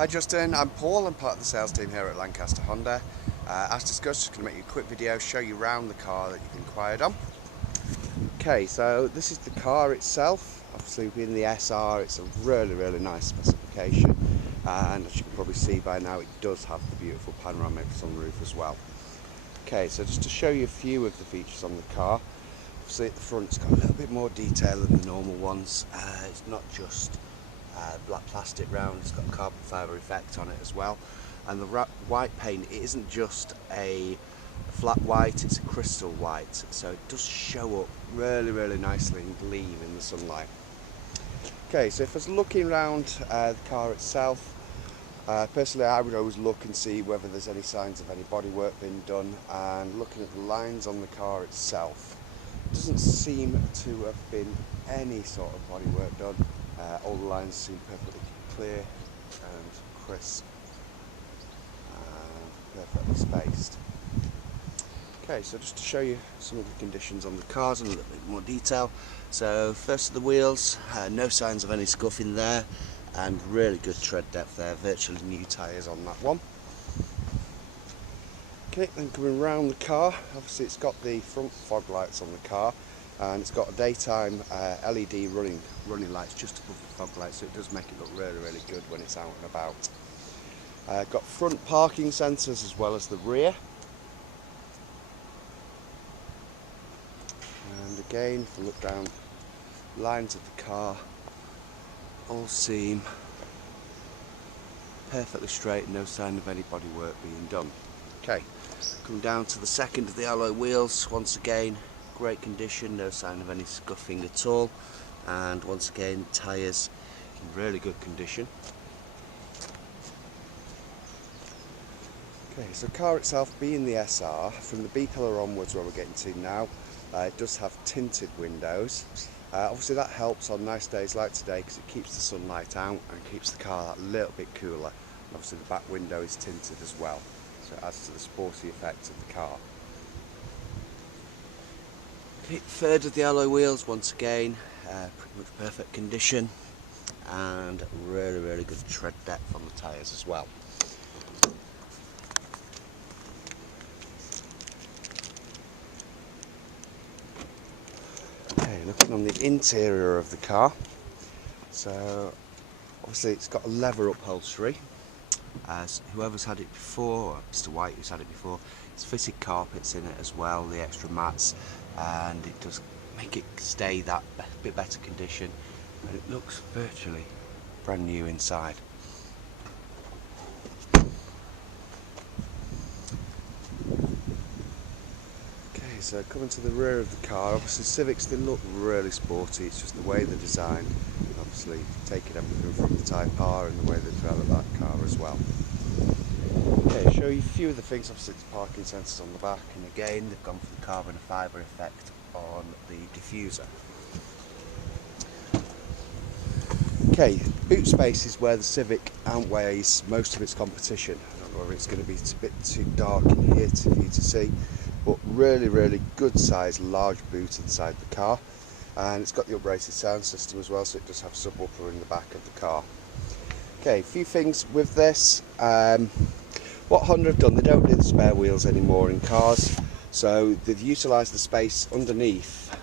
Hi Justin, I'm Paul. I'm part of the sales team here at Lancaster Honda. As discussed, just going to make you a quick video, show you around the car that you've inquired on. Okay, so this is the car itself. Obviously being the SR, it's a really nice specification, and as you can probably see by now, it does have the beautiful panoramic sunroof as well. Okay, so just to show you a few of the features on the car. Obviously at the front it's got a little bit more detail than the normal ones. It's not just black plastic round, it's got a carbon fibre effect on it as well, and the white paint, it isn't just a flat white, it's a crystal white, so it does show up really nicely and gleam in the sunlight. Okay, so if I was looking around the car itself, personally I would always look and see whether there's any signs of any bodywork being done, and looking at the lines on the car itself, it doesn't seem to have been any sort of bodywork done. All the lines seem perfectly clear and crisp and perfectly spaced. Okay, so just to show you some of the conditions on the cars in a little bit more detail. So first of the wheels, no signs of any scuffing there, and really good tread depth there, virtually new tyres on that one. Okay, then coming around the car, obviously it's got the front fog lights on the car, and it's got a daytime LED running lights just above the fog lights, so it does make it look really good when it's out and about. Got front parking sensors as well as the rear. And again, if you look down lines of the car, all seem perfectly straight, no sign of any bodywork being done. Okay, coming down to the second of the alloy wheels, once again great condition, no sign of any scuffing at all, and once again tyres in really good condition. Okay, so the car itself being the SR, from the B pillar onwards where we're getting to now, it does have tinted windows. Obviously that helps on nice days like today because it keeps the sunlight out and keeps the car that little bit cooler. And obviously the back window is tinted as well, so it adds to the sporty effect of the car. Okay, third of the alloy wheels, once again pretty much perfect condition, and really good tread depth on the tyres as well. Okay, looking on the interior of the car, so obviously it's got a leather upholstery. As whoever's had it before, or Mr. White who's had it before, it's fitted carpets in it as well, the extra mats, and it does make it stay that bit better condition, and it looks virtually brand new inside. Okay, so coming to the rear of the car, obviously Civics, they look really sporty, it's just the way they're designed, obviously taking everything from the Type R and the way they developed that car as well. Okay, show you a few of the things. Obviously it's parking sensors on the back, and again they've gone for the carbon fibre effect on the diffuser. Okay, boot space is where the Civic outweighs most of its competition. I don't know whether it's going to be a bit too dark in here for you to see, but really good size large boot inside the car, and it's got the uprated sound system as well, so it does have subwoofer in the back of the car. Okay, a few things with this. What Honda have done, they don't do the spare wheels anymore in cars, so they've utilised the space underneath,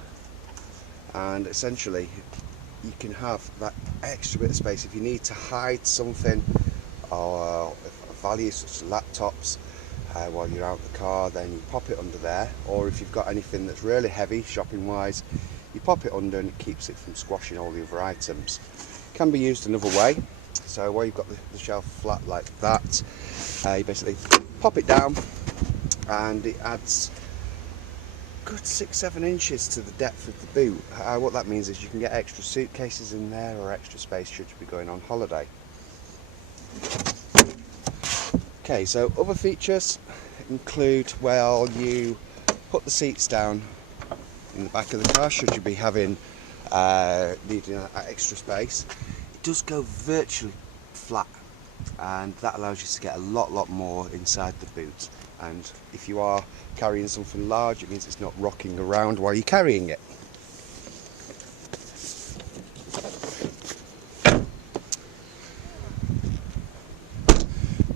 and essentially you can have that extra bit of space if you need to hide something or value such as laptops while you're out the car, then you pop it under there, or if you've got anything that's really heavy shopping wise, you pop it under and it keeps it from squashing all the other items. It can be used another way. So while you've got the shelf flat like that, you basically pop it down, and it adds a good 6-7 inches to the depth of the boot. What that means is you can get extra suitcases in there, or extra space should you be going on holiday. Okay, so other features include, well, you put the seats down in the back of the car should you be having needing extra space. It does go virtually flat, and that allows you to get a lot more inside the boot, and if you are carrying something large, it means it's not rocking around while you're carrying it.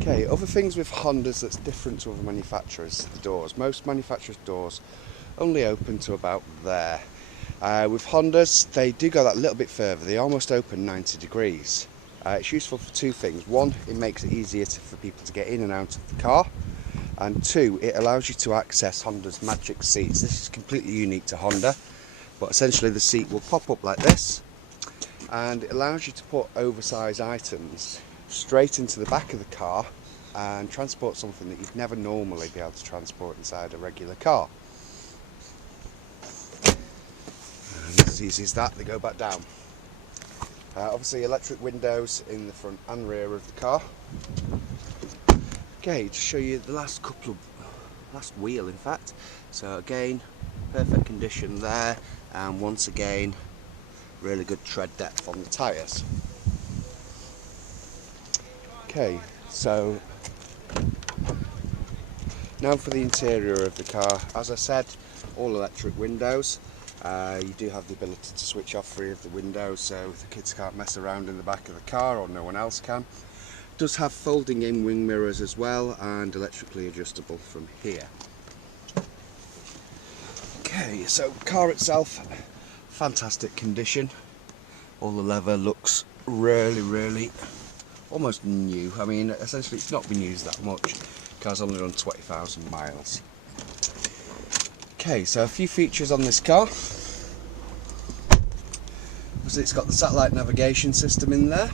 Okay, other things with Hondas that's different to other manufacturers, the doors. Most manufacturers' doors only open to about there. With Hondas, they do go that little bit further. They almost open 90 degrees. It's useful for two things. One, it makes it easier for people to get in and out of the car. And two, it allows you to access Honda's magic seats. This is completely unique to Honda, but essentially the seat will pop up like this, and it allows you to put oversized items straight into the back of the car and transport something that you'd never normally be able to transport inside a regular car. And as easy as that, they go back down. Obviously electric windows in the front and rear of the car. Okay, to show you the last wheel in fact. So again, perfect condition there, and once again, really good tread depth on the tyres. Okay, so now for the interior of the car. As I said, all electric windows. You do have the ability to switch off 3 of the windows, so the kids can't mess around in the back of the car, or no one else can. It does have folding in wing mirrors as well, and electrically adjustable from here. Okay, so car itself, fantastic condition. All the leather looks really almost new. I mean, essentially it's not been used that much. Car's only done 20,000 miles. Okay, so a few features on this car. Obviously it's got the satellite navigation system in there.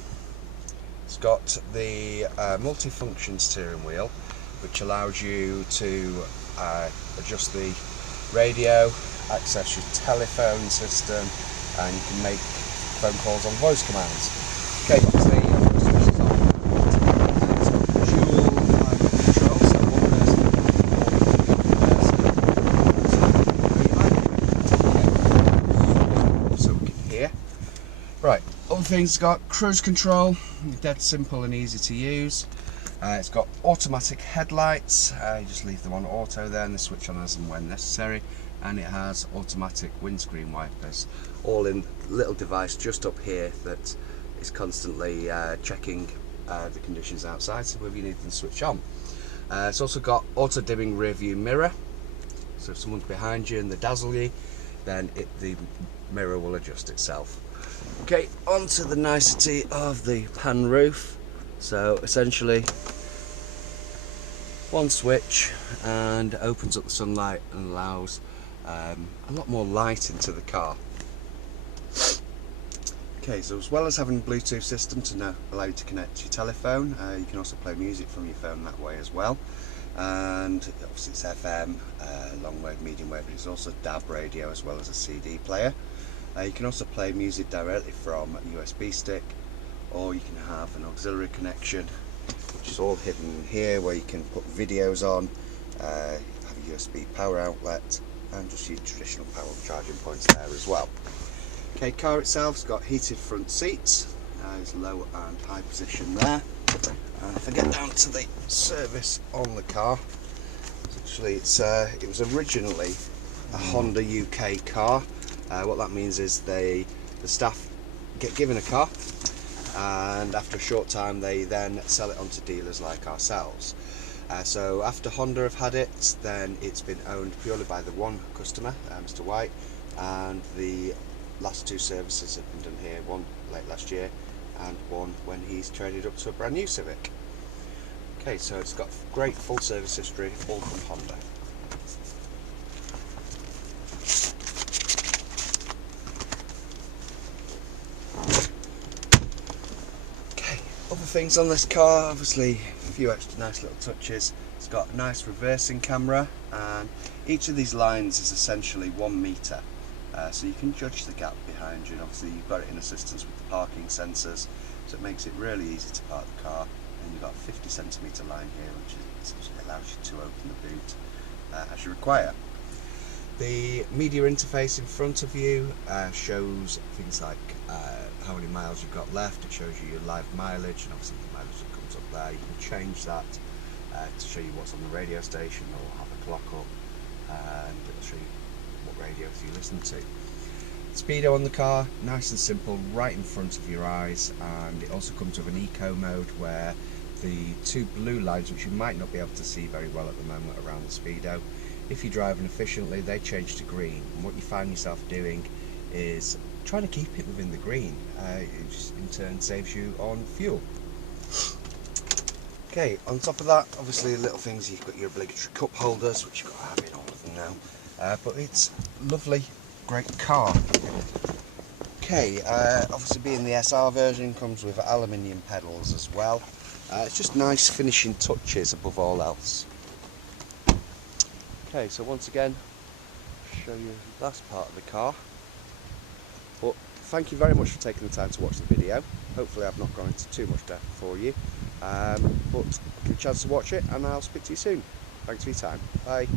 It's got the multi-function steering wheel, which allows you to adjust the radio, access your telephone system, and you can make phone calls on voice commands. Okay, so switches on. It's got dual climate control, so one person, so we can hear. Right, other things, it's got cruise control, dead simple and easy to use. It's got automatic headlights, you just leave them on auto there and they switch on as and when necessary. And it has automatic windscreen wipers, all in a little device just up here that is constantly checking the conditions outside, so whether you need them to switch on. It's also got auto dimming rear view mirror, so if someone's behind you and they dazzle you, then the mirror will adjust itself. Okay, on to the nicety of the pan roof. So essentially one switch and it opens up the sunlight and allows a lot more light into the car. Okay, so as well as having a Bluetooth system to allow you to connect to your telephone, you can also play music from your phone that way as well. And obviously it's FM, long wave, medium wave, but it's also DAB radio as well as a CD player. You can also play music directly from a USB stick, or you can have an auxiliary connection, which is all hidden here, where you can put videos on, have a USB power outlet, and just your traditional power charging points there as well. Okay, car itself's got heated front seats, it's low and high position there. And if I get down to the service on the car, actually it was originally a Honda UK car. What that means is the staff get given a car, and after a short time they then sell it on to dealers like ourselves. So after Honda have had it, then it's been owned purely by the one customer, Mr. White, and the last 2 services have been done here, one late last year and one when he's traded up to a brand new Civic. Okay, so it's got great full service history, all from Honda. Other things on this car, obviously a few extra nice little touches. It's got a nice reversing camera, and each of these lines is essentially 1 metre, so you can judge the gap behind you, and obviously you've got it in assistance with the parking sensors, so it makes it really easy to park the car. And you've got a 50cm line here, which essentially allows you to open the boot as you require. The media interface in front of you shows things like how many miles you've got left. It shows you your live mileage, and obviously the mileage that comes up there, you can change that to show you what's on the radio station, or have a clock up, and it'll show you what radios you listen to. Speedo on the car, nice and simple, right in front of your eyes, and it also comes with an eco mode where the two blue lines, which you might not be able to see very well at the moment around the speedo, if you're driving efficiently, they change to green, and what you find yourself doing is trying to keep it within the green. It just in turn saves you on fuel. Okay, on top of that, obviously little things, you've got your obligatory cup holders, which you've got to have in all of them now, but it's lovely, great car. Okay, obviously being the SR version, comes with aluminium pedals as well. It's just nice finishing touches above all else. Okay, so once again, show you the last part of the car. But thank you very much for taking the time to watch the video. Hopefully I've not gone into too much depth for you. But give you a chance to watch it, and I'll speak to you soon. Thanks for your time. Bye.